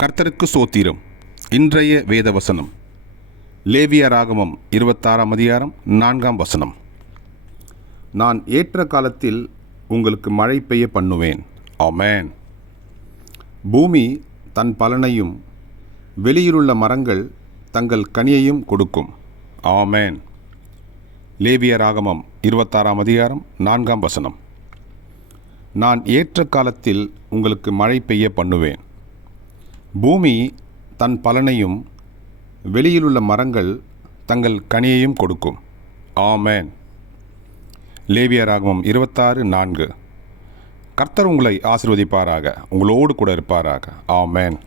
கர்த்தருக்கு சோத்திரம். இன்றைய வேத வசனம் லேவிய ராகமம் இருபத்தாறாம் அதிகாரம் நான்காம் வசனம். நான் ஏற்ற காலத்தில் உங்களுக்கு மழை பெய்ய பண்ணுவேன். ஆமேன். பூமி தன் பலனையும் வெளியிலுள்ள மரங்கள் தங்கள் கனியையும் கொடுக்கும். ஆமேன். லேவிய ராகமம் இருபத்தாறாம் அதிகாரம் நான்காம் வசனம். நான் ஏற்ற காலத்தில் உங்களுக்கு மழை பெய்ய பண்ணுவேன். பூமி தன் பலனையும் வெளியிலுள்ள மரங்கள் தங்கள் கனியையும் கொடுக்கும். ஆமேன். லேவியராகமம் இருபத்தாறு நான்கு. கர்த்தர் உங்களை ஆசிர்வதிப்பாராக. உங்களோடு கூட இருப்பாராக. ஆமேன்.